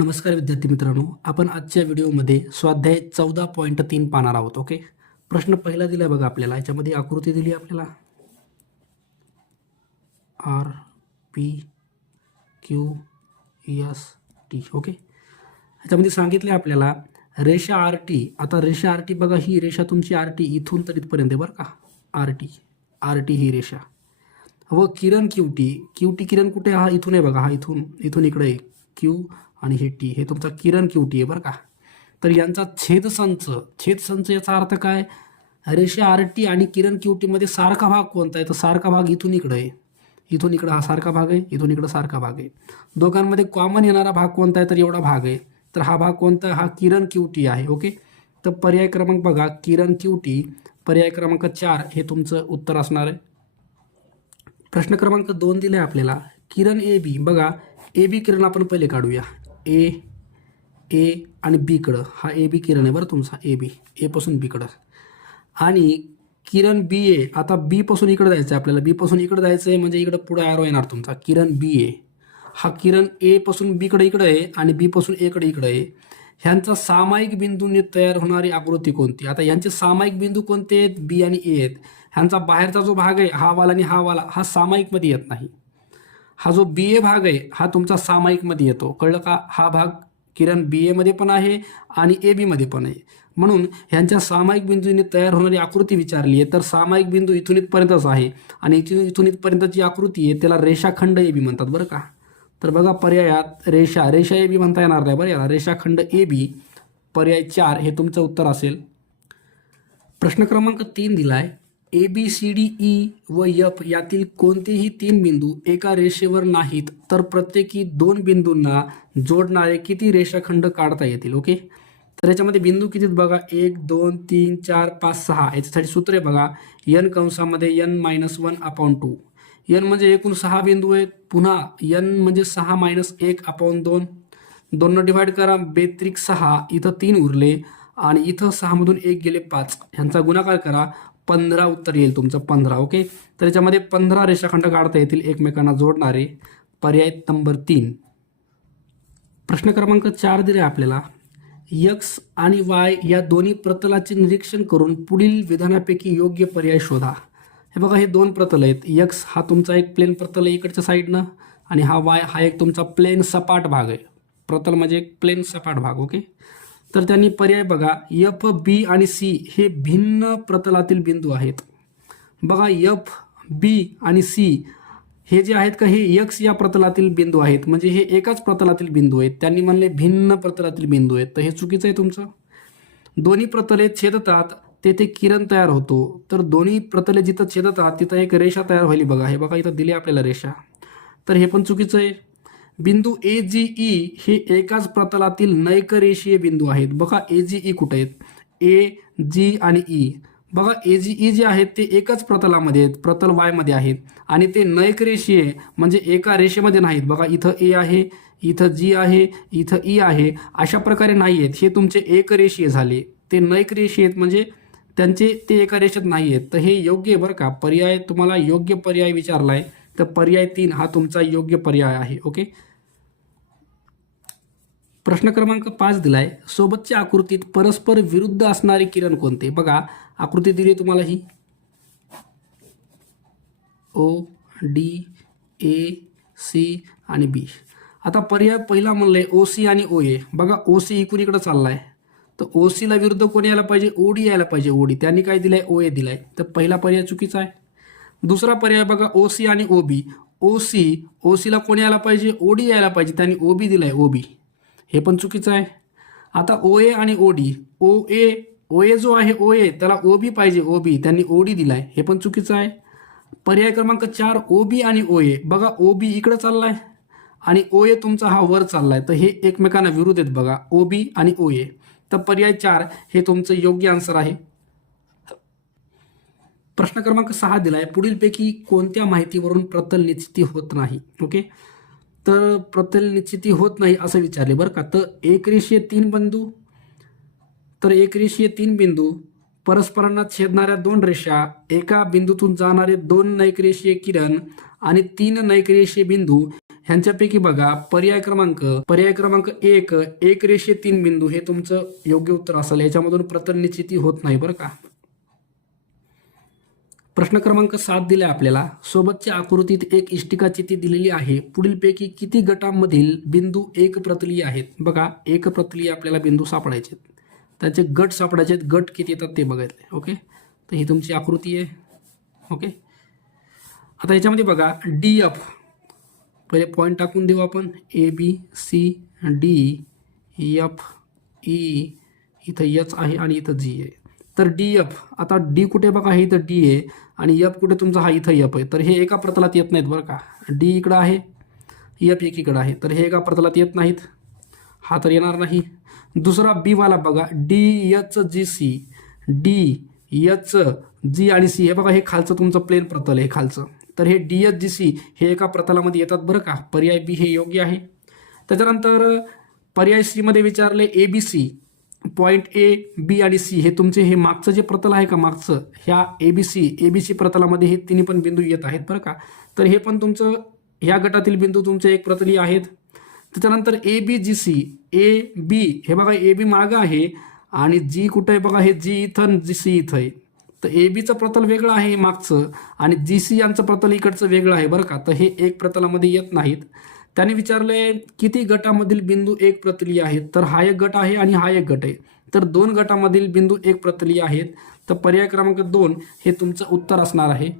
नमस्कार विद्यार्थी मित्रांनो, आपण आजच्या व्हिडिओमध्ये स्वाध्याय 14.3 पाहणार आहोत. ओके, प्रश्न पहिला दिला बघा आपल्याला. याच्यामध्ये आकृती दिली आपल्याला RPQST. ओके, याच्यामध्ये सांगितले आपल्याला रेषा RT. आता रेषा RT बघा, ही रेषा तुमची RT इथून तर इथपर्यंत आहे बरं का. RT ही रेषा व किरण QT किरण कुठे, हा इथून आहे बघा, हा इथून इकडे आहे Q आणि हे T, हे तुमचा किरण QT आहे बरं का. तर यांचा छेदसंच याचा अर्थ काय, रेषा RT आणि किरण QT मध्ये सारखा भाग कोणता आहे, तर सारखा भाग इथून इकडे आहे, इथून इकडे हा सारखा भाग आहे, इथून इकडे सारखा भाग आहे. दोघांमध्ये कॉमन येणारा भाग कोणता आहे, तर एवढा भाग आहे. तर हा भाग कोणता, हा किरण QT आहे. ओके, तर पर्याय क्रमांक बघा, किरण QT, पर्याय क्रमांक 4 हे तुमचं उत्तर असणार आहे. प्रश्न क्रमांक 2 दिले आपल्याला, किरण AB. बघा, AB किरण आपण पहिले काढूया. ए आणि बी कडं, हा AB किरण आहे बरं तुमचा, ए पासून बी कडं. आणि किरण BA, आता बी पासून इकडे जायचं आहे आपल्याला, बी पासून इकडे जायचं आहे म्हणजे इकडे पुढे ॲरो येणार तुमचा. किरण BA हा किरण ए पासून बी कडे इकडे आहे आणि बी पासून ए कडे इकडे आहे. ह्यांचा सामायिक बिंदूने तयार होणारी आकृती कोणती. आता यांचे सामायिक बिंदू कोणते आहेत, बी आणि ए आहेत. ह्यांचा बाहेरचा जो भाग आहे, हा वाला आणि हा वाला, हा सामायिकमध्ये येत नाही. हा जो BA भाग आहे हा तुमचा सामायिकमध्ये येतो, कळलं का. हा भाग किरण BA मध्ये पण आहे आणि AB मध्ये पण आहे. म्हणून ह्यांच्या सामायिक बिंदूंनी तयार होणारी आकृती विचारली आहे, तर सामायिक बिंदू इथून इथपर्यंतच आहे आणि इथून इथपर्यंतची आकृती आहे त्याला रेषाखंड AB म्हणतात बरं का. तर बघा, पर्यायात रेषा AB म्हणता येणार नाही बरं याला, रेषाखंड AB, पर्याय 4 हे तुमचं उत्तर असेल. प्रश्न क्रमांक 3 दिलाय, ABCDE व F यातील कोणतेही 3 बिंदू एका रेषेवर नाहीत तर प्रत्येकी 2 बिंदूंना जोडणारे किती रेषाखंड काढता येतील. ओके, तर याच्यामध्ये बिंदू किती बघा, 1 2 3 4 5 6. याच्यासाठी सूत्र आहे बघा, n कंसामध्ये n-1/2. n म्हणजे एकूण 6 बिंदू आहेत, पुन्हा n म्हणजे 6-1/2. 2 डिवाइड करा, बेत्रिक 6, इथं 3 उरले आणि इथं 6 मधून 1 गेले 5. ह्यांचा गुणाकार करा, 15 उत्तर येईल तुमचं, 15. ओके, तर याच्यामध्ये 15 रेषाखंड काढता येतील एकमेकांना जोडणारे, पर्याय नंबर 3. प्रश्न क्रमांक 4 दिले आपल्याला, X आणि Y या दोन्ही प्रतलाचे निरीक्षण करून पुढील विधानापैकी योग्य पर्याय शोधा. हे बघा, हे 2 प्रतल आहेत. X हा तुमचा एक प्लेन प्रतल आहे इकडच्या साईडनं आणि हा Y हा एक तुमचा प्लेन सपाट भाग आहे. प्रतल म्हणजे एक प्लेन सपाट भाग. ओके, तर त्यांनी पर्याय बघा, F, B आणि C हे भिन्न प्रतलातील बिंदू आहेत. बघा, F, B आणि C हे जे आहेत का, हे X या प्रतलातील बिंदू आहेत, म्हणजे हे एकाच प्रतलातील बिंदू आहेत. त्यांनी म्हणले भिन्न प्रतलातील बिंदू आहेत, तर हे चुकीचं आहे तुमचं. दोन्ही प्रतले छेदतात तेथे किरण तयार होतो, तर दोन्ही प्रतले जिथं छेदतात तिथं एक रेषा तयार व्हायली. बघा, हे बघा इथं दिली आपल्याला रेषा, तर हे पण चुकीचं आहे. बिंदू AGE हे एकाच प्रतलातील नैकरेषीय बिंदू आहेत. बघा, AGE कुठे आहेत, AG आणि E. बघा, AGE जे आहेत ते एकाच प्रतलामध्ये आहेत, प्रतल Y मध्ये आहेत आणि ते नैकरेषीय म्हणजे एका रेषेमध्ये नाहीत. बघा, इथं A आहे, इथं G आहे, इथं E आहे, अशा प्रकारे नाही आहेत. हे तुमचे एकरेषीय झाले, ते नैकरेषीय आहेत म्हणजे ते एका रेषेत नाही आहेत. तर हे योग्य आहे बरं का. पर्याय तुम्हाला योग्य पर्याय विचारला आहे, तर पर्याय 3 हा तुमचा योग्य पर्याय आहे. ओके, प्रश्न क्रमांक 5 दिलाय, सोबतच्या आकृतीत परस्पर विरुद्ध असणारे किरण कोणते. बघा, आकृती दिली तुम्हाला ही OD, AC आणि B. आता पर्याय पहिला म्हणलंय OC आणि OA. बघा, OC इकडून इकडे चाललाय, तर OC ला विरुद्ध कोणी यायला पाहिजे, OD यायला पाहिजे. OD त्यांनी काय दिलंय, OA दिलाय, तर पहिला पर्याय चुकीचा आहे. दुसरा पर्याय बघा, OC आणि OB. OC ला कोणी यायला पाहिजे, OD यायला पाहिजे, त्यांनी OB दिलाय, OB, हे पण चुकीचं आहे. आता OA आणि OD, OA जो आहे OA त्याला OB पाहिजे, OB त्यांनी OD दिलाय, हे पण चुकीचं आहे. पर्याय क्रमांक 4 OB आणि OA. बघा, OB इकडे चाललाय आणि OA तुमचा हा वर चाललाय, तर हे एकमेकांना विरुद्ध आहेत. बघा, OB आणि OA, तर पर्याय 4 हे तुमचं योग्य आन्सर आहे. प्रश्न क्रमांक 6 दिलाय, पुढीलपैकी कोणत्या माहितीवरून प्रतल निश्चिती होत नाही. ओके, तर प्रतल निश्चिती होत नाही असं विचारले बरं का. तर एकरेषीय 3 बिंदू, परस्परांना छेदणाऱ्या 2 रेषा, एका बिंदूतून जाणारे 2 नैकरेषीय किरण आणि 3 नैकरेषीय बिंदू ह्यांच्यापैकी बघा पर्याय क्रमांक एक रेषे 3 बिंदू हे तुमचं योग्य उत्तर असेल. याच्यामधून प्रतल निश्चिती होत नाही बरं का. प्रश्न क्रमांक 7 दिलाय आपल्याला. सोबतच्या आकृतीत एक इष्टिका चिती दिलेली आहे. पुढीलपैकी किती गटांमधील बिंदू एक प्रतलीय आहेत? बघा एक प्रतलीय आपल्याला बिंदू सापडायचे, त्याचे गट सापडायचे. गट किती येतात ते बघायचे. ओके, तर ही तुमची आकृती आहे. ओके, आता याच्यामध्ये बघा DF पहिले पॉईंट टाकून देऊ आपण. ABCD F E इथं H आहे आणि इथं G आहे. तर DF आता D कुठे बघा, हे इथं D आहे आणि F कुठे तुमचा हा इथं F आहे. तर हे एका प्रतलात येत नाहीत बरं का. D इकडं आहे, F एकीकडं आहे, तर हे एका प्रतलात येत नाहीत. हा तर येणार नाही. दुसरा B वाला बघा DHGC DHG आणि C हे बघा, हे खालचं तुमचं प्लेन प्रतल आहे खालचं. तर हे DHGC हे एका प्रतलामध्ये येतात बरं का. पर्याय बी हे योग्य आहे. त्याच्यानंतर पर्याय सी मध्ये विचारले ABC पॉईंट A B आणि C हे तुमचे हे मागचं जे प्रतल आहे का मागचं, ह्या ABC प्रतलामध्ये हे तिन्ही पण बिंदू येत आहेत बरं का. तर हे पण तुमचं ह्या गटातील बिंदू तुमचे एक प्रतलीय आहेत. त्याच्यानंतर ABGC AB हे बघा AB मागं आहे आणि G कुठं आहे बघा, हे G इथं GC इथं आहे. तर ABचं प्रतल वेगळं आहे मागचं आणि GC यांचं प्रतल इकडचं वेगळं आहे बरं का. तर हे एक प्रतलामध्ये येत नाहीत. त्याने विचारले किती गटामधील बिंदू एक प्रतलीय आहेत? तर हा एक गट आहे आणि हा एक गट आहे. तर 2 गटामधील बिंदू एक प्रतलीय आहेत. तर पर्याय क्रमांक 2 हे तुमचं उत्तर असणार आहे.